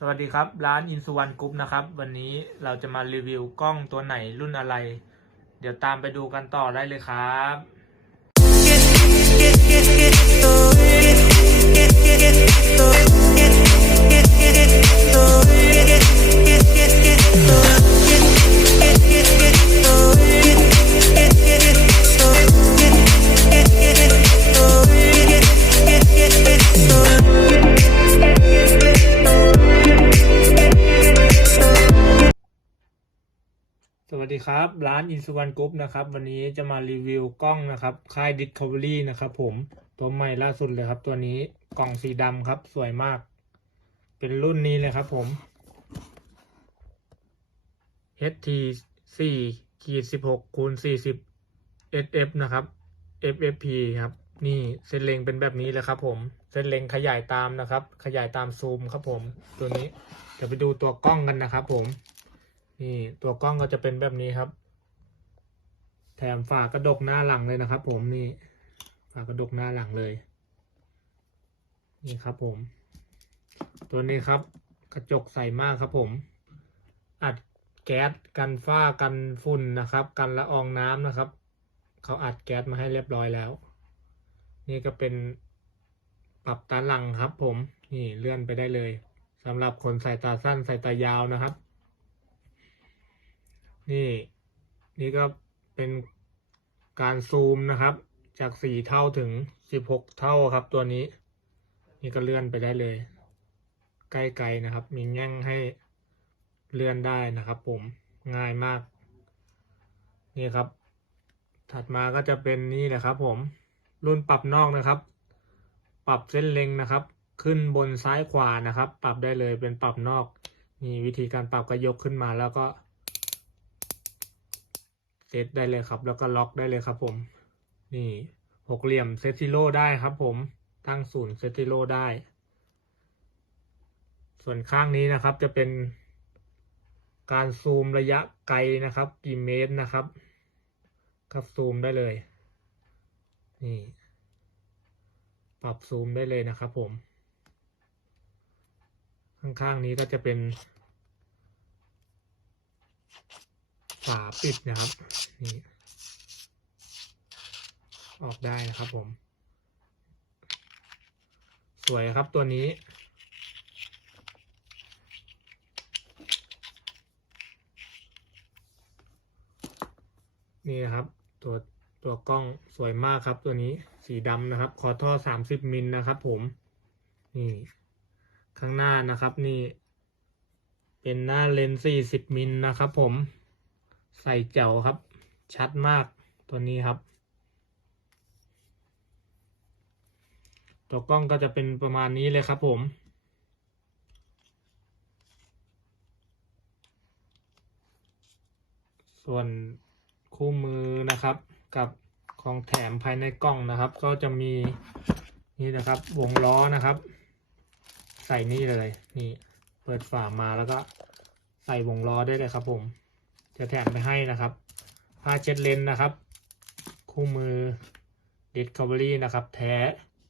สวัสดีครับ ร้านอินสุวรรณกรุ๊ปนะครับ วันนี้เราจะมารีวิวกล้องตัวไหนรุ่นอะไร เดี๋ยวตามไปดูกันต่อได้เลยครับส ครับ ร้านอินสุวรรณกรุ๊ปนะครับ วันนี้จะมารีวิวกล้องนะครับ ค่าย Discovery นะครับผม ตัวใหม่ล่าสุดเลยครับ ตัวนี้กล่องสีดำครับ สวยมาก เป็นรุ่นนี้เลยครับผม HT 4ขีด16คูณ40 SF นะครับ FFP ครับ นี่เส้นเล็งเป็นแบบนี้เลยครับผม เส้นเล็งขยายตามนะครับ ขยายตามซูมครับผม ตัวนี้ เดี๋ยวไปดูตัวกล้องกันนะครับผม นี่ตัวกล้องก็จะเป็นแบบนี้ครับ แถมฝากระดกหน้าหลังเลยนะครับ ผมนี่ ฝากระดกหน้าหลังเลย นี่ครับผม ตัวนี้ครับ กระจกใสมากครับผม อัดแก๊สกันฝ้ากันฝุ่นนะครับ กันละอองน้ำนะครับ เขาอัดแก๊สมาให้เรียบร้อยแล้ว นี่ก็เป็นปรับตาหลังครับ ผม นี่เลื่อนไปได้เลยสำหรับคนสายตาสั้นสายตายาวนะครับ นี่นี่ก็เป็นการซูมนะครับ จากสี่เท่าถึงสิบหกเท่าครับตัวนี้ นี่ก็เลื่อนไปได้เลย ใกล้ไกลนะครับ มีแง่งให้เลื่อนได้นะครับผมง่ายมาก นี่ครับ ถัดมาก็จะเป็นนี่แหละครับ ผมรุ่นปรับนอกนะครับ ปรับเส้นเล็งนะครับ ขึ้นบนซ้ายขวานะครับ ปรับได้เลยเป็นปรับนอกนี่วิธีการปรับก็ยกขึ้นมาแล้วก็ เซตได้เลยครับ แล้วก็ล็อกได้เลยครับผม นี่หกเหลี่ยมเซตซิโร่ได้ครับผม ตั้งศูนย์เซตซิโร่ได้ ส่วนข้างนี้นะครับจะเป็นการซูมระยะไกลนะครับ กี่เมตรนะครับก็ซูมได้เลย นี่ ปรับซูมได้เลยนะครับผม ข้างๆนี้ก็จะเป็น ฝาปิดนะครับนี่ออกได้นะครับผม สวยครับตัวนี้ นี่นะครับ ตัวตัวกล้องสวยมากครับตัวนี้สีดำนะครับ คอท่อสามสิบมิลนะครับผม นี่ ข้างหน้านะครับนี่ เป็นหน้าเลนส์สี่สิบมิลนะครับผม ใส่เจ๋วครับ ชัดมากตัวนี้ครับ ตัวกล้องก็จะเป็นประมาณนี้เลยครับผมส่วนคู่มือนะครับกับของแถมภายในกล้องนะครับ ก็จะมีนี่นะครับวงล้อนะครับ ใส่นี่เลยนี่เปิดฝามาแล้วก็ใส่วงล้อได้เลยครับผม จะแถมไปให้นะครับ ผ้าเช็ดเลนส์นะครับ คู่มือ Discovery นะครับ แท้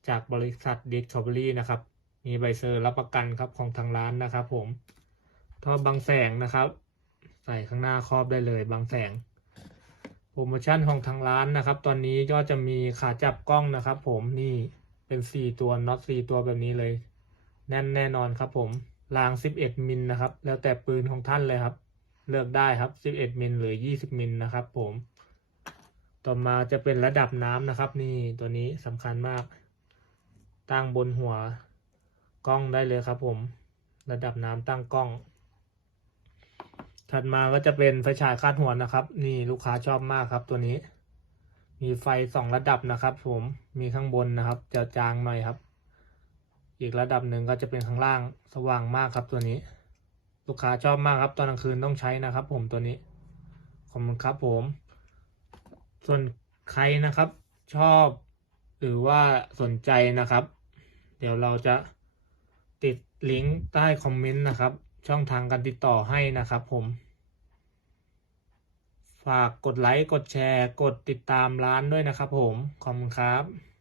จากบริษัท Discovery นะครับ มีใบเซอร์รับประกันครับของทางร้านนะครับ ผมท่อบังแสงนะครับ ใส่ข้างหน้าครอบได้เลยบังแสงโปรโมชั่นของทางร้านนะครับ ตอนนี้ก็จะมีขาจับกล้องนะครับ ผมนี่เป็นสี่ตัวน็อตสี่ตัวแบบนี้เลย แน่นแน่นอนครับ ผมรางสิบเอ็ดมิลนะครับ แล้วแต่ปืนของท่านเลยครับ เลือกได้ครับ 11 มิลหรือ 20 มิลนะครับ ผม ต่อมาจะเป็นระดับน้ำนะครับ นี่ตัวนี้สำคัญมาก ตั้งบนหัวกล้องได้เลยครับผม ระดับน้ำตั้งกล้อง ถัดมาก็จะเป็นไฟฉายคาดหัวนะครับ นี่ลูกค้าชอบมากครับ ตัวนี้ มีไฟสองระดับนะครับ ผม มีข้างบนนะครับจะจางหน่อยครับ อีกระดับหนึ่งก็จะเป็นข้างล่างสว่างมากครับตัวนี้ ลูกค้าชอบมากครับ ตอนกลางคืนต้องใช้นะครับ ผมตัวนี้ ขอบคุณครับผม ส่วนใครนะครับ ชอบหรือว่าสนใจนะครับ เดี๋ยวเราจะติดลิงก์ใต้คอมเมนต์นะครับ ช่องทางการติดต่อให้นะครับ ผม ฝากกดไลค์กดแชร์ กดติดตามร้านด้วยนะครับ ผมขอบคุณครับ